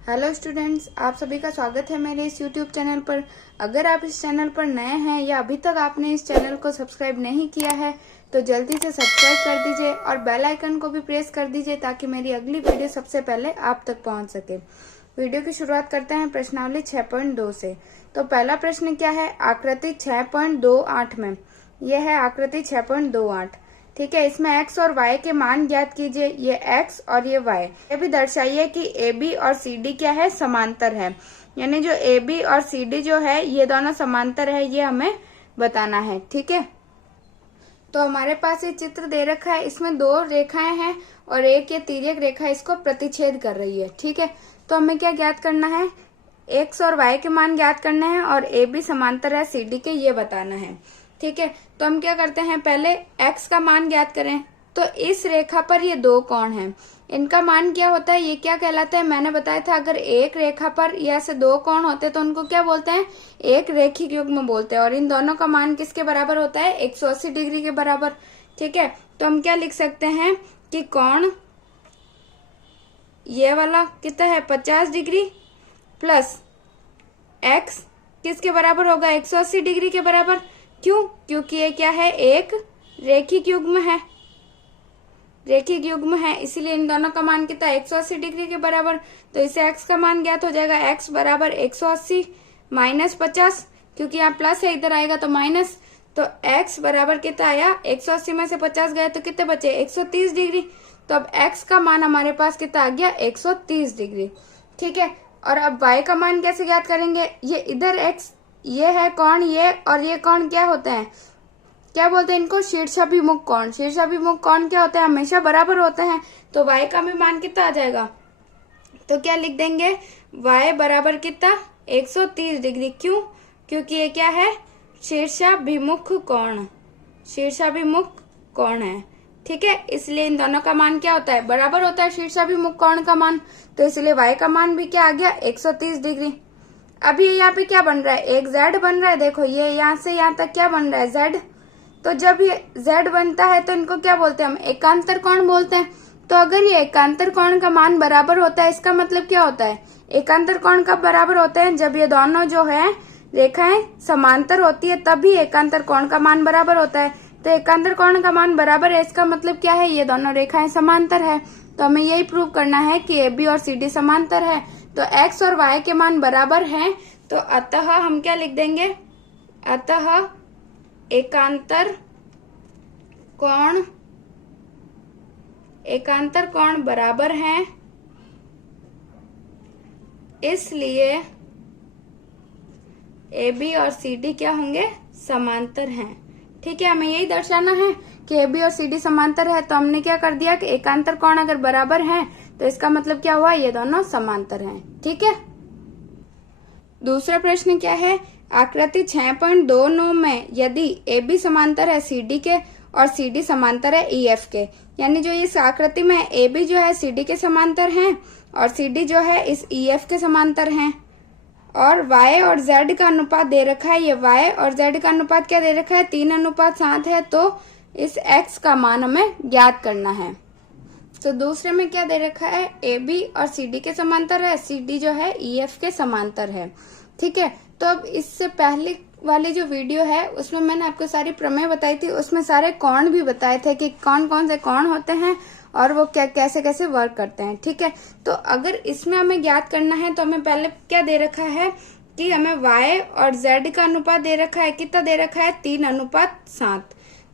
Hello students, आप सभी का स्वागत है मेरे इस यूट्यूब चैनल पर। अगर आप इस चैनल पर नए हैं या अभी तक आपने इस चैनल को सब्सक्राइब नहीं किया है तो जल्दी से सब्सक्राइब कर दीजिए और बेल आइकन को भी प्रेस कर दीजिए ताकि मेरी अगली वीडियो सबसे पहले आप तक पहुंच सके। वीडियो की शुरुआत करते हैं प्रश्नावली 6.2 से। तो पहला प्रश्न क्या है, आकृति 6.28 में। यह है आकृति 6.28। ठीक है, इसमें x और y के मान ज्ञात कीजिए। ये x और ये y। ये भी दर्शाइए कि AB और CD क्या है, समांतर है। यानी जो AB और CD जो है ये दोनों समांतर है, ये हमें बताना है। ठीक है, तो हमारे पास ये चित्र दे रखा है, इसमें दो रेखाएं हैं और एक ये तिर्यक रेखा इसको प्रतिच्छेद कर रही है। ठीक है, तो हमें क्या ज्ञात करना है, x और y के मान ज्ञात करने हैं और AB समांतर है CD के, ये बताना है। ठीक है, तो हम क्या करते हैं, पहले x का मान ज्ञात करें। तो इस रेखा पर ये दो कोण हैं, इनका मान क्या होता है, ये क्या कहलाता है, मैंने बताया था अगर एक रेखा पर ऐसे दो कोण होते हैं तो उनको क्या बोलते हैं, एक रेखिक युग्म बोलते हैं। और इन दोनों का मान किसके बराबर होता है, 180 डिग्री के बराबर। ठीक है, तो हम क्या लिख सकते हैं कि कोण ये वाला कितना है, 50 डिग्री प्लस x किसके बराबर होगा, 180 डिग्री के बराबर। क्यों, क्योंकि ये क्या है, एक रेखिक युग्म है, रेखिक युग्म है, इसीलिए इन दोनों का मान कितना, 180 डिग्री के बराबर। तो इसे x का मान ज्ञात हो जाएगा, x बराबर 180 माइनस 50, क्योंकि यहाँ प्लस है इधर आएगा तो माइनस। तो x बराबर कितना आया, 180 में से 50 गए तो कितने बचे, 130 डिग्री। तो अब x का मान हमारे पास कितना आ गया, 130 डिग्री। ठीक है, और अब y का मान कैसे ज्ञात करेंगे, ये इधर x ये है कोण, ये और ये कोण क्या होते हैं, क्या बोलते हैं इनको, शीर्षाभिमुख कोण। शीर्षाभिमुख कोण क्या होते हैं, हमेशा बराबर होते हैं। तो y का भी मान कितना आ जाएगा, तो क्या लिख देंगे, y बराबर कितना, 130 डिग्री। क्यों, क्योंकि ये क्या है, शीर्षाभिमुख कोण, शीर्षाभिमुख कोण है। ठीक है, इसलिए इन दोनों का मान क्या होता है, बराबर होता है शीर्षाभिमुख कोण का मान। तो इसलिए y का मान भी क्या आ गया, 130 डिग्री। अब ये यहाँ पे क्या बन रहा है, एक z बन रहा है। देखो ये यहाँ से यहाँ तक क्या बन रहा है, z। तो जब ये z बनता है तो इनको क्या बोलते हैं, हम एकांतर कोण बोलते हैं। तो अगर ये एकांतर कोण का मान बराबर होता है, इसका मतलब क्या होता है, एकांतर कोण कब बराबर होते हैं, जब ये दोनों जो है रेखाएं समांतर होती है तभी एकांतर कोण का मान बराबर होता है। तो एकांतर कोण का मान बराबर है, इसका मतलब क्या है, ये दोनों रेखाएं समांतर है। तो हमें यही प्रूव करना है कि AB और CD समांतर है। तो x और y के मान बराबर हैं, तो अतः हम क्या लिख देंगे, अतः एकांतर कोण बराबर हैं, इसलिए AB और CD क्या होंगे, समांतर हैं। ठीक है, हमें यही दर्शाना है कि AB और CD समांतर है। तो हमने क्या कर दिया कि एकांतर कोण अगर बराबर हैं तो इसका मतलब क्या हुआ, ये दोनों समांतर हैं। ठीक है, दूसरा प्रश्न क्या है, आकृति 6.29 में यदि AB समांतर है CD के और CD समांतर है EF के, यानी जो इस आकृति में AB जो है CD के समांतर हैं और CD जो है इस EF के समांतर हैं, और y और z का अनुपात दे रखा है, ये y और z का अनुपात क्या दे रखा है, 3:7 है। तो इस x का मान हमें ज्ञात करना है। तो दूसरे में क्या दे रखा है, AB और CD के समांतर है, CD जो है EF के समांतर है। ठीक है, तो अब इससे पहले वाली जो वीडियो है उसमें मैंने आपको सारी प्रमेय बताई थी, उसमें सारे कोण भी बताए थे कि कौन कौन से कोण होते हैं और वो क्या कैसे कैसे वर्क करते हैं। ठीक है, तो अगर इसमें हमें ज्ञात करना है तो हमें पहले क्या दे रखा है कि हमें y और z का अनुपात दे रखा है, कितना दे रखा है, 3:7।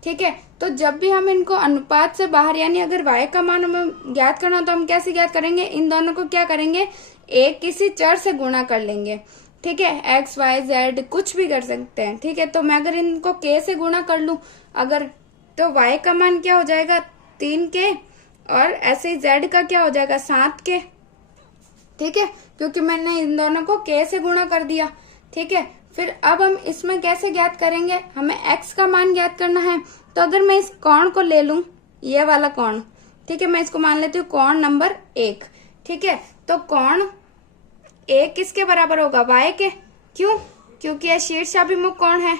ठीक है, तो जब भी हम इनको अनुपात से बाहर, यानी अगर y का मान हमें ज्ञात करना तो हम कैसे ज्ञात करेंगे, इन दोनों को क्या करेंगे, एक किसी चर से गुणा कर लेंगे। ठीक है, x y z कुछ भी कर सकते हैं। ठीक है, तो मैं अगर इनको k से गुणा कर लूं अगर, तो y का मान क्या हो जाएगा, 3k, और ऐसे ही z का क्या हो जाएगा, 7k। ठीक है, क्योंकि मैंने इन दोनों को k से गुणा कर दिया। ठीक है, फिर अब हम इसमें कैसे ज्ञात करेंगे, हमें x का मान ज्ञात करना है। तो अगर मैं इस कोण को ले लूं, ये वाला कोण, ठीक है, मैं इसको मान लेती हूँ कोण नंबर 1। ठीक है, तो कोण 1 किसके बराबर होगा, y के। क्यों, क्योंकि यह शीर्षाभिमुख कोण है।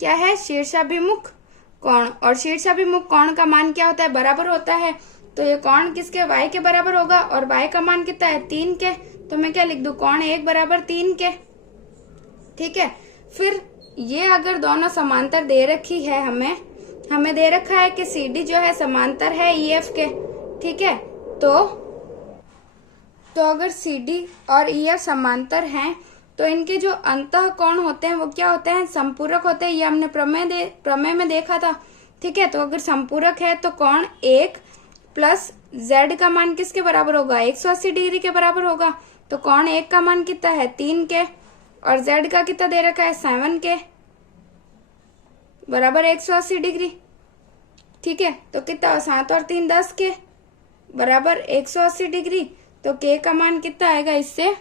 क्या है, शीर्षाभिमुख कोण। और शीर्षाभिमुख कोण का मान क्या होता है, बराबर होता है तो ये कोण किसके, y के बराबर होगा, और y का मान कितना है 3 के, तो मैं क्या लिख दूं, कोण 1 बराबर 3 के। ठीक है, फिर ये अगर दोनों समांतर दे रखी है, हमें दे रखा है कि CD जो है समांतर है EF के। ठीक है, तो अगर CD और EF समांतर हैं तो इनके जो अंतः कोण होते हैं वो क्या होते हैं, संपूरक होते हैं। ये हमने प्रमेय में देखा था। ठीक है, तो अगर संपूरक है तो कोण 1 प्लस Z का मान किसके बराबर होगा, 180 डिग्री के बराबर होगा। तो कोण 1 का मान कितना है 3 के, और Z का कितना दे रखा है 7 के, बराबर 180 डिग्री। ठीक है, तो कितना 7 और 3 10 के, बराबर 180 डिग्री। तो K का मान कितना आएगा इससे,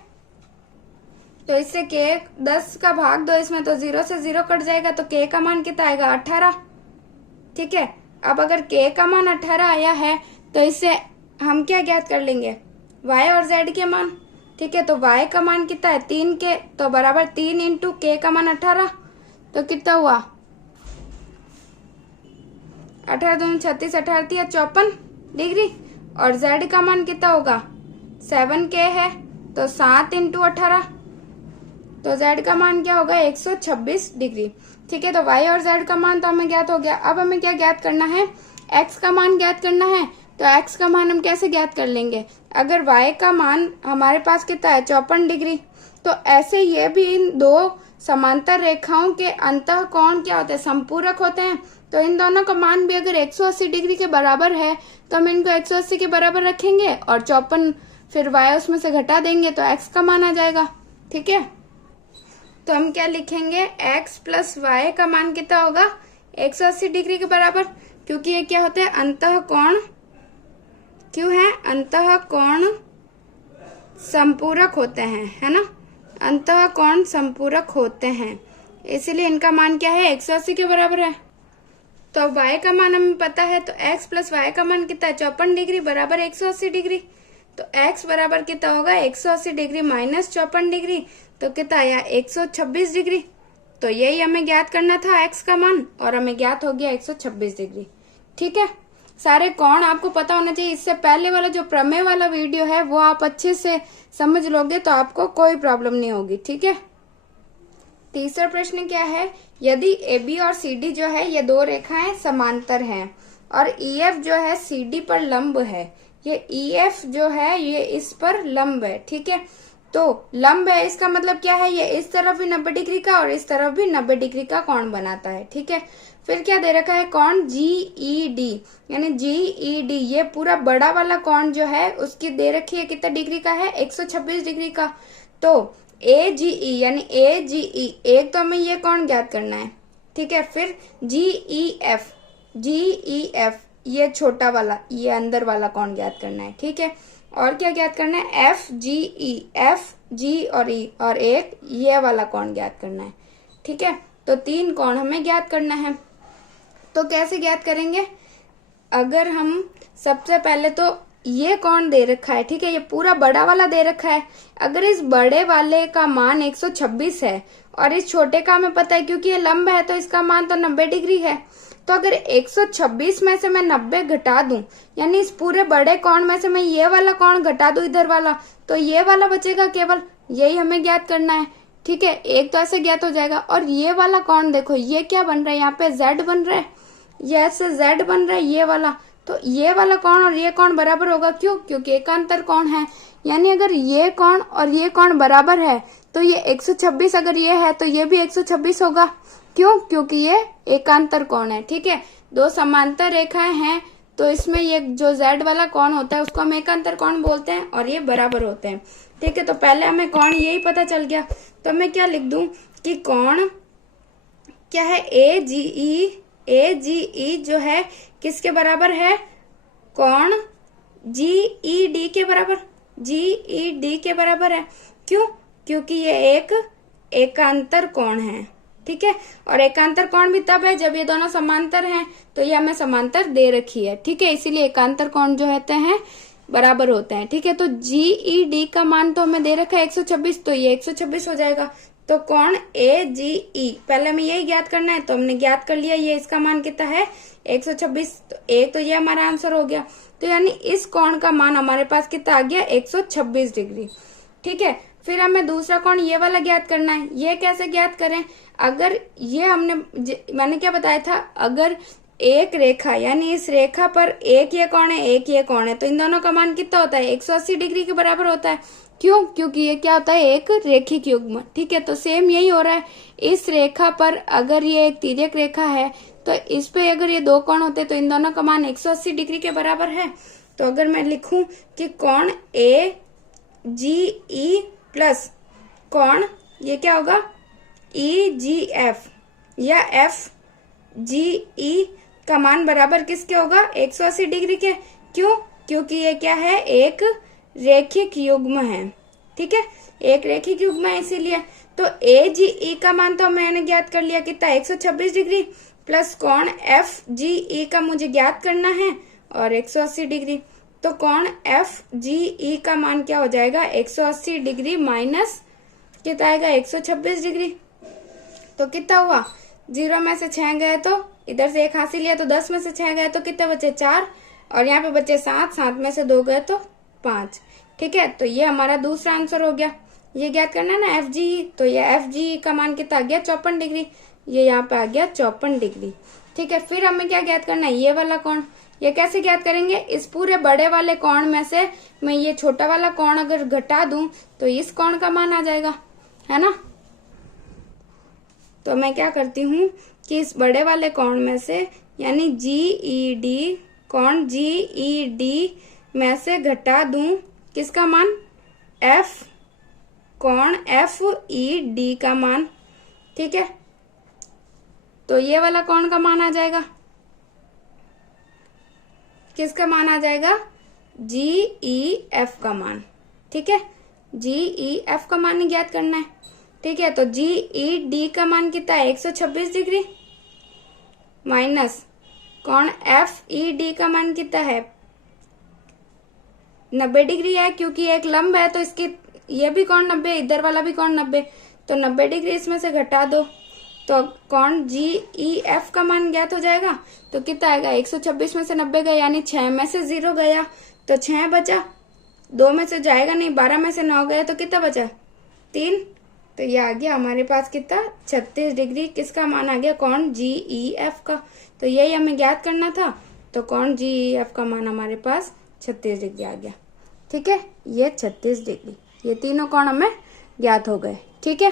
तो इससे K 10 का भाग दो इसमें, तो 0 से 0 कट जाएगा, तो K का मान कितना आएगा 18। ठीक है, अब अगर K का मान 18 आया है तो इससे हम क्या ज्ञात कर लेंगे, Y और Z के मान। ठीक है, तो Y का मान कितना है 3 के, तो बराबर 3 इंटू K का मान 18, तो कितना हुआ 18 दूनी 36, 18 54 डिग्री। और Z का मान कितना होगा 7K है, तो 7 इंटू 18, तो Z का मान क्या होगा 126 डिग्री। ठीक है, तो Y और Z का मान तो हमें ज्ञात हो गया। अब हमें क्या ज्ञात करना है, X का मान ज्ञात करना है। तो X का मान हम कैसे ज्ञात कर लेंगे, अगर Y का मान हमारे पास कितना है 54 डिग्री, तो ऐसे ये भी इन दो समांतर रेखाओं के अंतः कोण क्या होते हैं, संपूरक होते हैं। तो इन दोनों का मान भी अगर 180 डिग्री के बराबर है तो हम इनको 180 के बराबर रखेंगे, और 54 फिर Y उसमें से घटा देंगे तो X का मान आ जाएगा। ठीक है, तो हम क्या लिखेंगे, X प्लस Y का मान कितना होगा 180 डिग्री के बराबर, क्योंकि ये क्या होते हैं अंतः कोण, क्यों है अंतः कोण संपूरक होते हैं, है ना, अंतः कोण संपूरक होते हैं, इसलिए इनका मान क्या है 180 के बराबर है। तो Y का मान हमें पता है, तो X प्लस Y का मान कितना है 54 डिग्री बराबर 180 डिग्री। तो X बराबर कितना होगा 180 डिग्री माइनस 54 डिग्री, तो कितना आया 126 डिग्री। तो यही हमें ज्ञात करना था X का मान, और हमें ज्ञात हो गया 126 डिग्री। ठीक है, सारे कोण आपको पता होना चाहिए। इससे पहले वाला जो प्रमेय वाला वीडियो है वो आप अच्छे से समझ लोगे तो आपको कोई प्रॉब्लम नहीं होगी। ठीक है, तीसरा प्रश्न क्या है, यदि AB और CD जो है ये दो रेखाएं समांतर हैं और EF जो है CD पर लंब है, ये EF जो है ये इस पर लंब है। ठीक है, तो लंब है इसका मतलब क्या है, ये इस तरफ भी 90 डिग्री का और इस तरफ भी 90 डिग्री का कोण बनाता है। ठीक है, फिर क्या दे रखा है, कोण GED, यानी GED ये पूरा बड़ा वाला कोण जो है उसकी दे रखी है कितना डिग्री का है 126 डिग्री का। तो AGE यानी AGE एक तो हमें ये कोण ज्ञात करना है। ठीक है, फिर GEF ये छोटा वाला, ये अंदर वाला कोण ज्ञात करना है। ठीक है, और क्या ज्ञात करना है, FG और E, और एक ये वाला कोण ज्ञात करना है। ठीक है, तो 3 कोण हमें ज्ञात करना है। तो कैसे ज्ञात करेंगे, अगर हम सबसे पहले तो ये कोण दे रखा है, ठीक है, ये पूरा बड़ा वाला दे रखा है। अगर इस बड़े वाले का मान 126 है और इस छोटे का हमें पता है क्योंकि ये लंब है तो इसका मान तो 90 डिग्री है। तो अगर 126 में से मैं 90 घटा दूं, यानी इस पूरे बड़े कोण में से मैं ये वाला कोण घटा दूं इधर वाला, तो ये वाला बचेगा केवल, यही हमें ज्ञात करना है। ठीक है, एक तो ऐसे ज्ञात हो जाएगा। और ये वाला कोण देखो, ये क्या बन रहा है, यहाँ पे Z बन रहा है, ये ऐसे Z बन रहा है ये वाला, तो ये वाला कोण और ये कोण बराबर होगा। क्यों, क्योंकि एकांतर कोण है, यानी अगर ये कोण और ये कोण बराबर है तो ये 126 अगर ये है तो ये भी 126 होगा। क्यों, क्योंकि ये एकांतर कोण है। ठीक है, दो समांतर रेखाएं हैं तो इसमें ये जो Z वाला कोण होता है उसको हम एकांतर कोण बोलते हैं और ये बराबर होते हैं। ठीक है, तो पहले हमें कोण यही पता चल गया, तो मैं क्या लिख दूं कि कोण क्या है, AGE जो है किसके बराबर है, कोण GED के बराबर, GED के बराबर है। क्यों, क्योंकि ये एक एकांतर कोण है। ठीक है, और एकांतर कोण भी तब है जब ये दोनों समांतर हैं, तो ये हमें समांतर दे रखी है। ठीक है, इसीलिए एकांतर कोण जो होते हैं बराबर होते हैं। ठीक है, तो GED का मान तो हमें दे रखा है 126, तो ये 126 हो जाएगा। तो कोण AGE पहले हमें यही ज्ञात करना है, तो हमने ज्ञात कर लिया। ये इसका मान कितना है 126, तो एक तो ये हमारा आंसर हो गया। तो यानी इस कोण का मान हमारे पास कितना आ गया 126 डिग्री। ठीक है, फिर हमें दूसरा कोण ये वाला ज्ञात करना है। ये कैसे ज्ञात करें? अगर ये मैंने क्या बताया था, अगर एक रेखा यानी इस रेखा पर एक ये कोण है, एक ये कोण है, तो इन दोनों का मान कितना होता है 180 डिग्री के बराबर होता है। क्यों? क्योंकि ये क्या होता है एक रेखिक युग्म। ठीक है, तो सेम यही हो रहा है। इस रेखा पर अगर ये एक तिर्यक रेखा है तो इस पे अगर ये दो कोण होते तो इन दोनों का मान 180 डिग्री के बराबर है। तो अगर मैं लिखूं कि कोण AGE प्लस कोण ये क्या होगा EGF या FGE का मान बराबर किसके होगा 180 डिग्री के। क्यों? क्योंकि ये क्या है एक रेखिक युग्म है। ठीक है, एक रेखिक युग्म है इसीलिए। तो AGE का मान तो मैंने ज्ञात कर लिया कितना 126 डिग्री प्लस कोण FGE का मुझे ज्ञात करना है और 180 डिग्री। तो कोण FGE का मान क्या हो जाएगा 180 डिग्री माइनस कितना आएगा 126 डिग्री। तो कितना हुआ 0 में से 6 गए तो इधर से 1 हासिल लिया, तो 10 में से 6 गए तो कितने बचे 4 और यहाँ पे बचे 7, 7 में से 2 गए तो 5। ठीक है, तो ये हमारा दूसरा आंसर हो गया। ये ज्ञात करना है ना FGE, तो ये FGE का मान कितना आ गया 54 डिग्री। ये यहाँ पे आ गया 54 डिग्री। ठीक है, फिर हमें क्या ज्ञात करना है ये वाला कोण। ये कैसे ज्ञात करेंगे? इस पूरे बड़े वाले कोण में से मैं ये छोटा वाला कोण अगर घटा दूं तो इस कोण का मान आ जाएगा, है ना। तो मैं क्या करती हूँ कि इस बड़े वाले कोण में से यानी GED कोण GED में से घटा दूं किसका मान कोण FED का मान। ठीक है, तो ये वाला कोण का मान आ जाएगा किसका मान आ जाएगा GEF का मान। ठीक है, GEF का मान ज्ञात करना है। ठीक है, तो GED का मान कितना है 126 डिग्री माइनस कोण FED का मान कितना है 90 डिग्री है, क्योंकि एक लंब है तो इसकी ये भी कोण 90, इधर वाला भी कोण 90, तो 90 डिग्री इसमें से घटा दो तो कोण GEF का मान ज्ञात हो जाएगा। तो कितना आएगा 126 में से 90 गया यानी 6 में से 0 गया तो 6 बचा, 2 में से जाएगा नहीं, 12 में से 9 गया तो कितना बचा 3। तो ये आ गया हमारे पास कितना 36 डिग्री। किसका मान आ गया कोण GEF का। तो यही हमें ज्ञात करना था, तो कोण GEF का मान हमारे पास 36 डिग्री आ गया। ठीक है, ये 36 डिग्री, ये तीनों कोण हमें ज्ञात हो गए। ठीक है,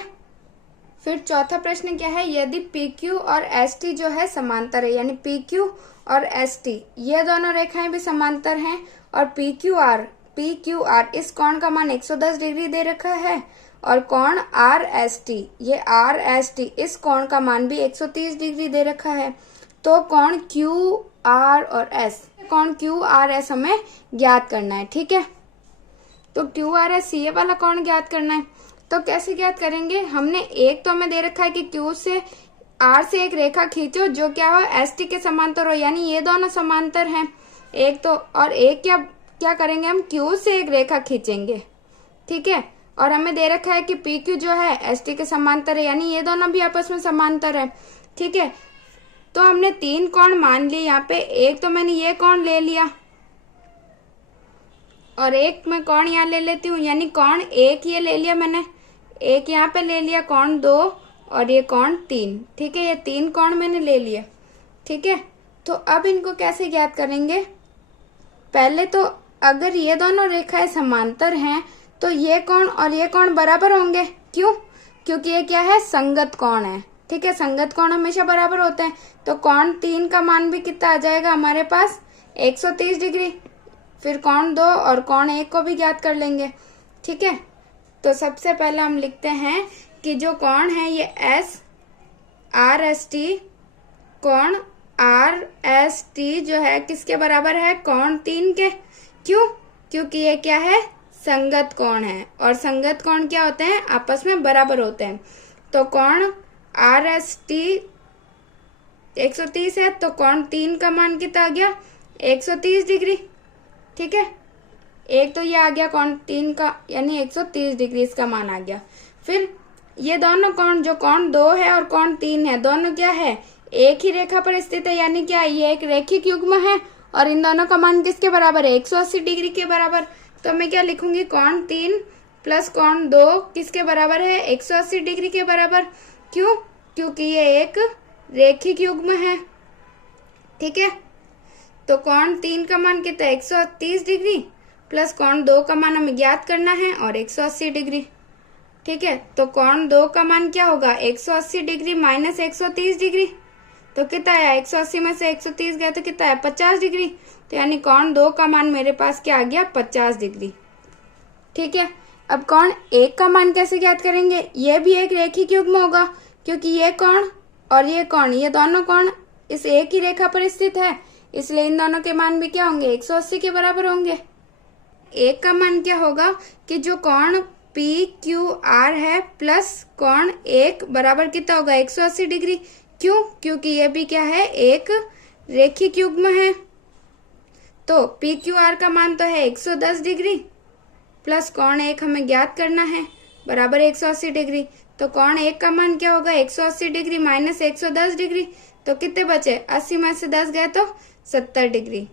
फिर चौथा प्रश्न क्या है, यदि PQ और ST जो है समांतर है, यानी PQ और ST ये दोनों रेखाएं भी समांतर हैं और PQR इस कोण का मान 110 डिग्री दे रखा है और कोण RST ये RST इस कोण का मान भी 130 डिग्री दे रखा है। तो कोण QR और S कोण QRS हमें ज्ञात करना है। ठीक है, तो QRS ये वाला कोण ज्ञात करना है। तो कैसे ज्ञात करेंगे? हमने एक तो हमें दे रखा है कि Q से R से एक रेखा खींचो जो क्या हो ST के समांतर हो, यानी ये दोनों समांतर हैं एक तो, और एक क्या करेंगे हम Q से एक रेखा खींचेंगे। ठीक है, और हमें दे रखा है कि PQ जो है ST के समांतर है, यानी ये दोनों भी आपस में समांतर है। ठीक है, तो हमने 3 कोण मान लिए यहाँ पे। एक तो मैंने ये कोण ले लिया और एक मैं कोण यहाँ ले लेती हूँ, यानी कोण 1 ये ले लिया मैंने, एक यहाँ पे ले लिया कोण 2 और ये कोण 3। ठीक है, ये 3 कोण मैंने ले लिया। ठीक है, तो अब इनको कैसे ज्ञात करेंगे? पहले तो अगर ये दोनों रेखाएं समांतर हैं तो ये कोण और ये कोण बराबर होंगे। क्यों? क्योंकि ये क्या है संगत कोण है। ठीक है, संगत कोण हमेशा बराबर होते हैं। तो कोण 3 का मान भी कितना आ जाएगा हमारे पास 130 डिग्री। फिर कोण 2 और कोण 1 को भी ज्ञात कर लेंगे। ठीक है, तो सबसे पहले हम लिखते हैं कि जो कोण है ये RST कोण RST जो है किसके बराबर है कोण 3 के। क्यों? क्योंकि ये क्या है संगत कोण है और संगत कोण क्या होते हैं आपस में बराबर होते हैं। तो कोण RST 130 है तो कोण 3 का मान कितना आ गया 130 डिग्री। ठीक है, एक तो ये आ गया कोण 3 का यानी 130 डिग्री इसका मान आ गया। फिर ये दोनों कोण, जो कोण 2 है और कोण 3 है, दोनों क्या है, एक ही रेखा पर स्थित है, यानी क्या, ये एक रैखिक युग्म है और इन दोनों का मान किसके बराबर है, 180 डिग्री के बराबर। तो मैं क्या लिखूंगी, कोण 3 प्लस कोण 2 किसके बराबर है, 180 डिग्री के बराबर। क्यों, क्योंकि ये एक रैखिक युग्म है। ठीक है, तो कोण 3 का मान कितना है, 130 डिग्री प्लस कोण 2 का मान हमें ज्ञात करना है और 180 डिग्री। ठीक है, तो कोण 2 का मान क्या होगा, 180 डिग्री माइनस 130 डिग्री, तो कितना आया, 180 में से 130 गया तो कितना है, 50 डिग्री। तो यानी कोण 2 का मान मेरे पास क्या आ गया, 50 डिग्री। ठीक है, अब कोण 1 का मान कैसे ज्ञात करेंगे, ये भी एक रैखिक युग्म होगा, क्योंकि ये कोण और ये कोण, ये दोनों कोण इस एक ही रेखा पर स्थित है, इसलिए इन दोनों के मान भी क्या होंगे, 180 के बराबर होंगे। 1 का मान क्या होगा कि जो कोण PQR है प्लस कोण 1 बराबर कितना होगा, 180 डिग्री। क्यों, क्योंकि ये भी क्या है, एक रैखिक युग्म है। तो PQR का मान तो है 110 डिग्री प्लस कोण 1 हमें ज्ञात करना है बराबर 180 डिग्री। तो कोण 1 का मान क्या होगा, 180 डिग्री माइनस 110 डिग्री, तो कितने बचे, 80 में से 10 गए तो 70 डिग्री।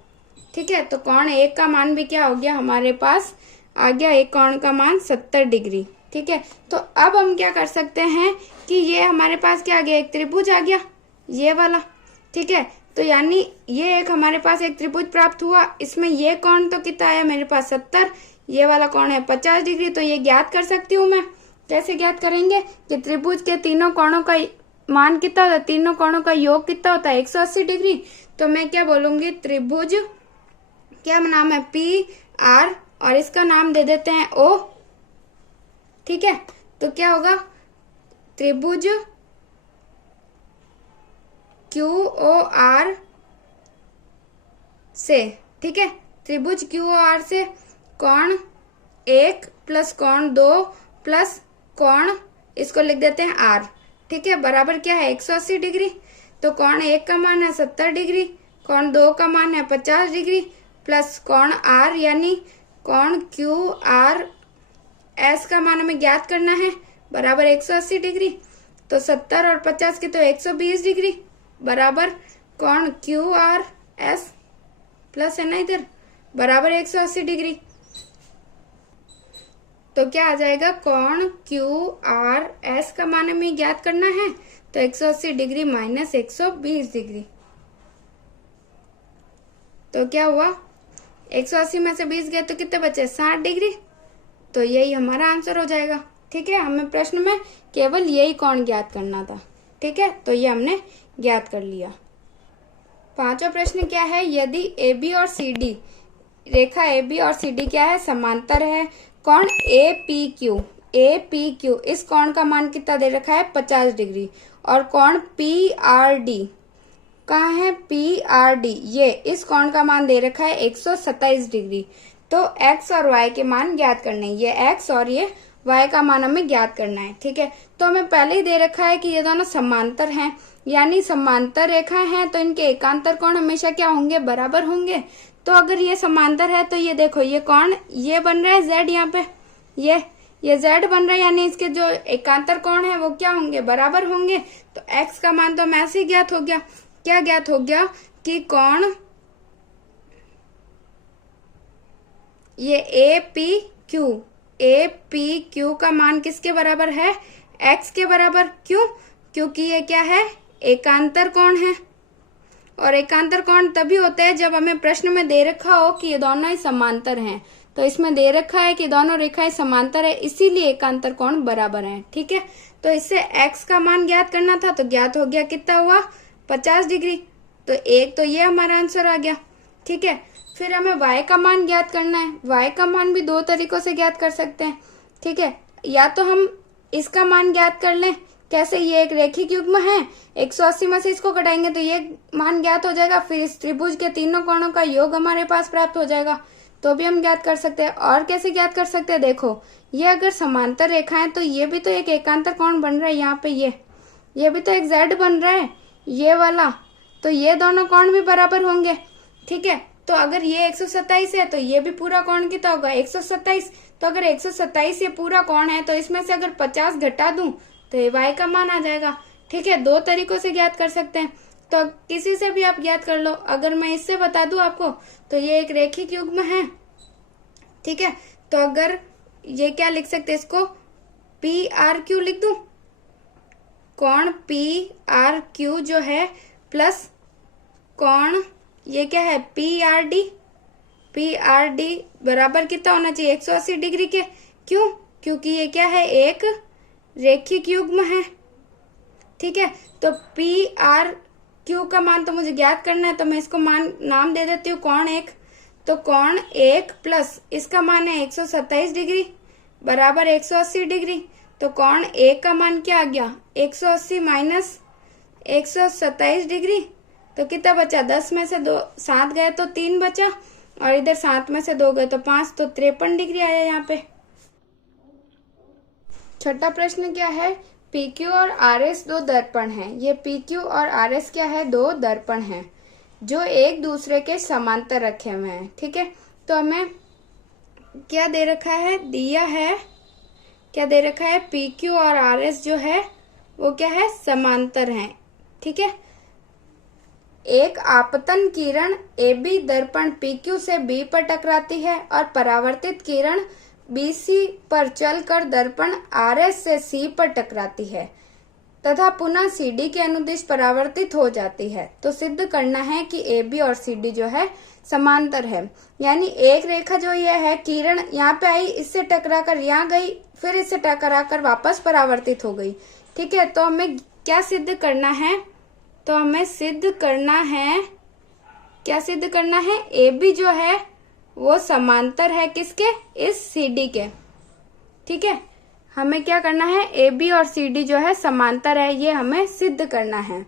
ठीक है, तो कोण 1 का मान भी क्या हो गया, हमारे पास आ गया एक कोण का मान 70 डिग्री। ठीक है, तो अब हम क्या कर सकते हैं कि ये हमारे पास क्या आ गया, एक त्रिभुज आ गया, ये वाला। ठीक है, तो यानी ये एक हमारे पास एक त्रिभुज प्राप्त हुआ, इसमें ये कोण तो कितना आया मेरे पास 70, ये वाला कोण है 50 डिग्री। तो ये ज्ञात कर सकती हूँ मैं, कैसे ज्ञात करेंगे कि त्रिभुज के तीनों कोणों का मान कितना होता है, तीनों कोणों का योग कितना होता है, 180 डिग्री। तो मैं क्या बोलूंगी, त्रिभुज, क्या नाम है, PR और इसका नाम दे देते हैं O। ठीक है, तो क्या होगा, त्रिभुज QOR से, ठीक है, त्रिभुज QOR से कोण 1 प्लस कोण 2 प्लस कोण, इसको लिख देते हैं R। ठीक है, बराबर क्या है, 180 डिग्री। तो कोण 1 का मान है 70 डिग्री, कोण 2 का मान है 50 डिग्री प्लस कोण R यानी कोण QRS का मान हमें ज्ञात करना है बराबर 180 डिग्री। तो 70 और 50 के तो 120 डिग्री बराबर कोण QRS प्लस है ना इधर, बराबर 180 डिग्री। तो क्या आ जाएगा, कोण QRS का मान हमें ज्ञात करना है, तो 180 डिग्री माइनस 120 डिग्री। तो क्या हुआ, 180 में से 20 गए तो कितने बचे, 60 डिग्री। तो यही हमारा आंसर हो जाएगा। ठीक है, हमें प्रश्न में केवल यही कोण ज्ञात करना था। ठीक है, तो ये हमने ज्ञात कर लिया। पांचवा प्रश्न क्या है, यदि AB और CD, रेखा AB और CD क्या है, समांतर है, कोण APQ इस कोण का मान कितना दे रखा है, 50 डिग्री, और कोण PRD कहाँ है, PRD ये इस कोण का मान दे रखा है 127 डिग्री। तो x और y के मान ज्ञात करने हैं, ये x और ये y का मान हमें ज्ञात करना है। ठीक है, तो हमें पहले ही दे रखा है कि ये दोनों समांतर हैं, यानी समांतर रेखा हैं, तो इनके एकांतर कोण हमेशा क्या होंगे, बराबर होंगे। तो अगर ये समांतर है तो ये देखो, ये कोण ये बन रहा है z, यहाँ पे ये z बन रहा है, यानी इसके जो एकांतर कोण है वो क्या होंगे, बराबर होंगे। तो x का मान तो हमें ऐसे ही ज्ञात हो गया। क्या ज्ञात हो गया कि कोण ये APQ का मान किसके बराबर है, x के बराबर। क्यों, क्योंकि ये क्या है, एकांतर कोण है, और एकांतर कोण तभी होते हैं जब हमें प्रश्न में दे रखा हो कि ये दोनों ही समांतर हैं। तो इसमें दे रखा है कि दोनों रेखाएं समांतर है, इसीलिए एकांतर कोण बराबर हैं। ठीक है, तो इससे x का मान ज्ञात करना था, तो ज्ञात हो गया, कितना हुआ, 50 डिग्री। तो एक तो ये हमारा आंसर आ गया। ठीक है, फिर हमें y का मान ज्ञात करना है। y का मान भी दो तरीकों से ज्ञात कर सकते हैं। ठीक है, या तो हम इसका मान ज्ञात कर लें, कैसे, ये एक रैखिक युग्म है, 180 में से इसको घटाएंगे तो ये मान ज्ञात हो जाएगा, फिर इस त्रिभुज के तीनों कोणों का योग हमारे पास प्राप्त हो जाएगा, तो भी हम ज्ञात कर सकते हैं। और कैसे ज्ञात कर सकते हैं, देखो, ये अगर समांतर रेखा है तो ये भी तो एक एकांतर कोण बन रहा है, यहाँ पे ये भी तो एक z बन रहा है, ये वाला, तो ये दोनों कोण भी बराबर होंगे। ठीक है, तो अगर ये 127 है तो ये भी पूरा कोण कितना होगा 127। तो अगर 127 ये पूरा कोण है तो इसमें से अगर 50 घटा दूं तो ये y का मान आ जाएगा। ठीक है, दो तरीकों से ज्ञात कर सकते हैं, तो किसी से भी आप ज्ञात कर लो। अगर मैं इससे बता दूं आपको तो ये एक रेखिक युग्म है। ठीक है, तो अगर ये क्या लिख सकते हैं, इसको पी आर क्यू लिख दूं, कोण पी आर क्यू जो है प्लस कोण ये क्या है पी आर डी बराबर कितना होना चाहिए 180 डिग्री के। क्यों? क्योंकि ये क्या है एक रेखिक युग्म है। ठीक है, तो पी आर क्यू का मान तो मुझे ज्ञात करना है, तो मैं इसको नाम दे देती हूँ कोण 1। तो कोण 1 प्लस इसका मान है 127 डिग्री बराबर 180 डिग्री। तो कोण 1 का मान क्या आ गया 180 माइनस 127 डिग्री, तो कितना बचा 10 में से 7 गए तो 3 बचा, और इधर 7 में से 2 गए तो 5, तो 53 डिग्री आया यहाँ पे। छठा प्रश्न क्या है, PQ और RS दो दर्पण हैं। ये PQ और RS क्या है, दो दर्पण हैं जो एक दूसरे के समांतर रखे हुए हैं। ठीक है, तो हमें क्या दे रखा है, दिया है क्या दे रखा है, PQ और RS जो है वो क्या है, समांतर हैं। ठीक है, एक आपतन किरण AB दर्पण PQ से B पर टकराती है और परावर्तित किरण BC पर चलकर दर्पण RS से C पर टकराती है तथा पुनः CD के अनुदिश परावर्तित हो जाती है। तो सिद्ध करना है कि AB और CD जो है समांतर है। यानी एक रेखा जो ये है, किरण यहाँ पे आई, इससे टकरा कर यहाँ गई, फिर इससे टकरा कर वापस परावर्तित हो गई। ठीक है, तो हमें क्या सिद्ध करना है, तो हमें सिद्ध करना है, क्या सिद्ध करना है, AB जो है वो समांतर है किसके, इस CD के। ठीक है, हमें क्या करना है, AB और CD जो है समांतर है, ये हमें सिद्ध करना है।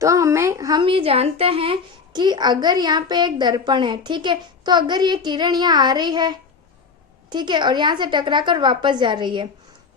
तो हम ये जानते हैं कि अगर यहाँ पे एक दर्पण है, ठीक है, तो अगर ये किरण यहाँ आ रही है, ठीक है, और यहाँ से टकरा कर वापस जा रही है,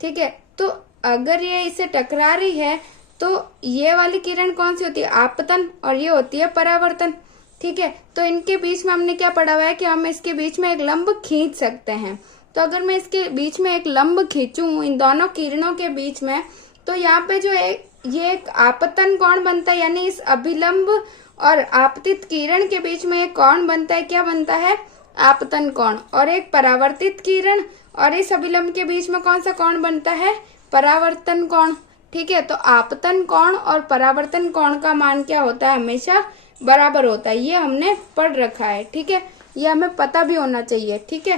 ठीक है, तो अगर ये इससे टकरा रही है तो ये वाली किरण कौन सी होती है, आपतन, और ये होती है परावर्तन। ठीक है, तो इनके बीच में हमने क्या पढ़ा हुआ है कि हम इसके बीच में एक लंब खींच सकते हैं। तो अगर मैं इसके बीच में एक लंब खींचूं इन दोनों किरणों के बीच में, तो यहाँ पे जो ये एक आपतन कोण बनता है, यानी इस अभिलंब और आपतित किरण के बीच में एक कोण बनता है, क्या बनता है, आपतन कोण। और एक परावर्तित किरण और इस अभिलंब के बीच में कौन सा कोण बनता है, परावर्तन कोण। ठीक है, तो आपतन कोण और परावर्तन कोण का मान क्या होता है, हमेशा बराबर होता है। ये हमने पढ़ रखा है। ठीक है, ये हमें पता भी होना चाहिए। ठीक है,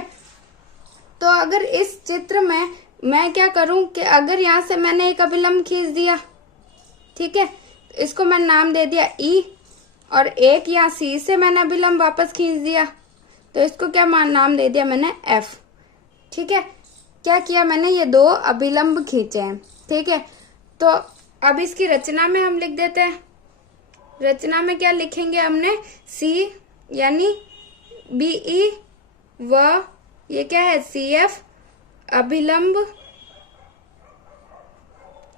तो अगर इस चित्र में मैं क्या करूं कि अगर यहाँ से मैंने एक अभिलंब खींच दिया, ठीक है, इसको मैं नाम दे दिया E, और एक यहाँ C से मैंने अभिलंब वापस खींच दिया, तो इसको क्या नाम दे दिया मैंने F। ठीक है, क्या किया मैंने, ये दो अभिलंब खींचे हैं। ठीक है, तो अब इसकी रचना में हम लिख देते हैं। रचना में क्या लिखेंगे हमने, C यानी BE व ये क्या है CF अभिलंब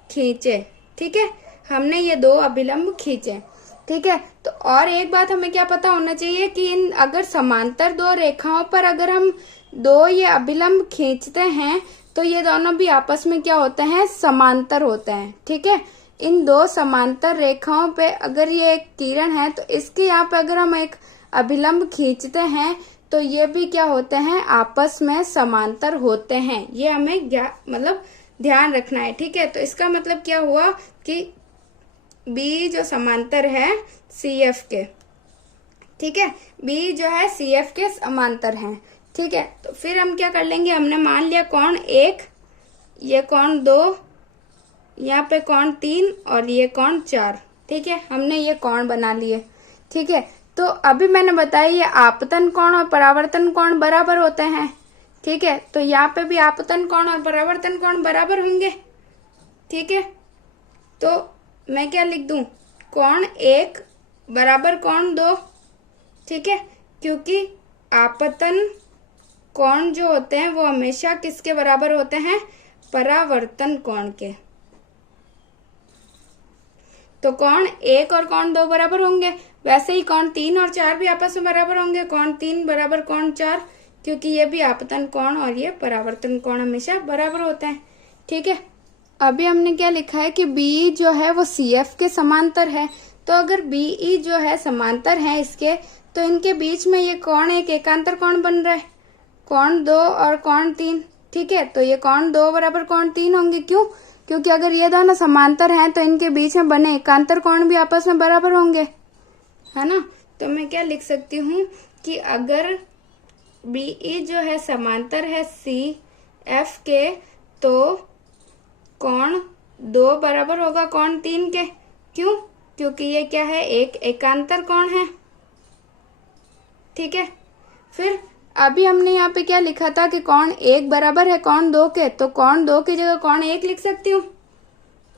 खींचे। ठीक है, हमने ये दो अभिलंब खींचे। ठीक है, तो और एक बात हमें क्या पता होना चाहिए कि इन अगर समांतर दो रेखाओं पर अगर हम दो ये अभिलंब खींचते हैं तो ये दोनों भी आपस में क्या होते हैं, समांतर होते हैं। ठीक है, इन दो समांतर रेखाओं पे अगर ये एक किरण है तो इसके यहाँ पे अगर हम एक अभिलंब खींचते हैं तो ये भी क्या होते हैं, आपस में समांतर होते हैं। ये हमें मतलब ध्यान रखना है। ठीक है, तो इसका मतलब क्या हुआ कि B जो समांतर है CF के, ठीक है, B जो है CF के समांतर हैं। ठीक है, तो फिर हम क्या कर लेंगे, हमने मान लिया कोण 1, ये कोण 2, यहाँ पे कोण 3 और ये कोण 4। ठीक है, हमने ये कोण बना लिए। ठीक है, तो अभी मैंने बताया ये आपतन कोण और परावर्तन कोण बराबर होते हैं। ठीक है, तो यहाँ पे भी आपतन कोण और परावर्तन कोण बराबर होंगे। ठीक है, तो मैं क्या लिख दूं, कोण 1 बराबर कोण 2। ठीक है, क्योंकि आपतन कोण जो होते हैं वो हमेशा किसके बराबर होते हैं, परावर्तन कोण के। तो कोण 1 और कोण 2 बराबर होंगे। वैसे ही कोण 3 और 4 भी आपस में बराबर होंगे। कोण 3 बराबर कोण 4, क्योंकि ये भी आपतन कोण और ये परावर्तन कोण हमेशा बराबर होते हैं। ठीक है, अभी हमने क्या लिखा है कि BE जो है वो CF के समांतर है। तो अगर BE जो है समांतर है इसके, तो इनके बीच में ये कोण एक एकांतर कोण बन रहा है, कोण 2 और कोण 3। ठीक है, तो ये कोण 2 बराबर कोण 3 होंगे। क्यों? क्योंकि अगर ये दोनों समांतर हैं तो इनके बीच में बने एकांतर कोण भी आपस में बराबर होंगे, है ना। तो मैं क्या लिख सकती हूँ कि अगर BE जो है समांतर है CF के, तो कोण 2 बराबर होगा कोण 3 के। क्यों? क्योंकि ये क्या है, एक एकांतर कोण है। ठीक है, फिर अभी हमने यहाँ पे क्या लिखा था कि कोण 1 बराबर है कोण 2 के, तो कोण 2 की जगह कोण 1 लिख सकती हूँ।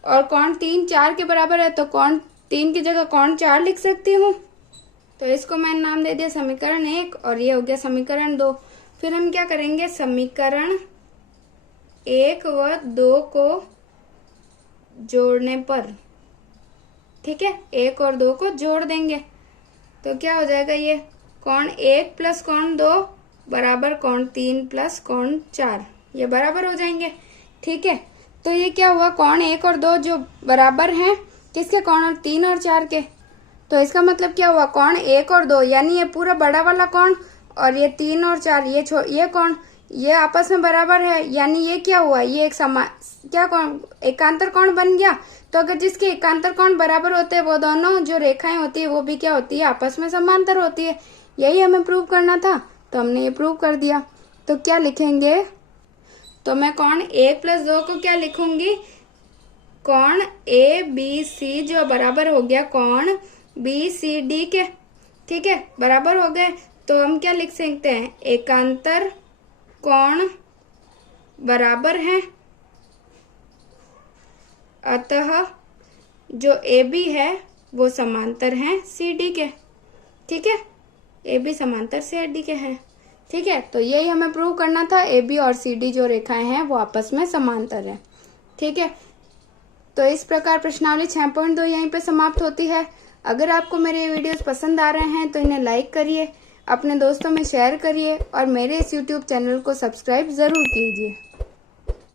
और कोण 3 4 के बराबर है, तो कोण 3 की जगह कोण 4 लिख सकती हूँ। तो इसको मैंने नाम दे दिया समीकरण 1 और ये हो गया समीकरण 2। फिर हम क्या करेंगे, समीकरण 1 व 2 को जोड़ने पर, ठीक है, 1 और 2 को जोड़ देंगे तो क्या हो जाएगा, ये कोण 1 प्लस कोण 2 बराबर कोण 3 प्लस कोण 4, ये बराबर हो जाएंगे। ठीक है, तो ये क्या हुआ, कोण 1 और 2 जो बराबर हैं किसके, कोण 3 और 4 के। तो इसका मतलब क्या हुआ, कोण 1 और 2 यानी ये पूरा बड़ा वाला कोण और ये 3 और 4 ये कोण ये आपस में बराबर है, यानी ये क्या हुआ, ये एक क्या कोण एकांतर कोण बन गया। तो अगर जिसके एकांतर कोण बराबर होते हैं वो दोनों जो रेखाएं होती है वो भी क्या होती है, आपस में समांतर होती है। यही हमें प्रूव करना था, तो हमने ये प्रूव कर दिया। तो क्या लिखेंगे, तो मैं कोण 1 प्लस 2 को क्या लिखूंगी, कोण ABC जो बराबर हो गया कोण BCD के। ठीक है, बराबर हो गए, तो हम क्या लिख सकते हैं, एकांतर कोण बराबर है, अतः जो AB है वो समांतर है CD के। ठीक है, AB समांतर CD के हैं। ठीक है, तो यही हमें प्रूव करना था, AB और CD जो रेखाएं हैं वो आपस में समांतर है। ठीक है, तो इस प्रकार प्रश्नावली 6.2 यहीं पे समाप्त होती है। अगर आपको मेरे वीडियोस पसंद आ रहे हैं तो इन्हें लाइक करिए, अपने दोस्तों में शेयर करिए और मेरे इस YouTube चैनल को सब्सक्राइब जरूर कीजिए।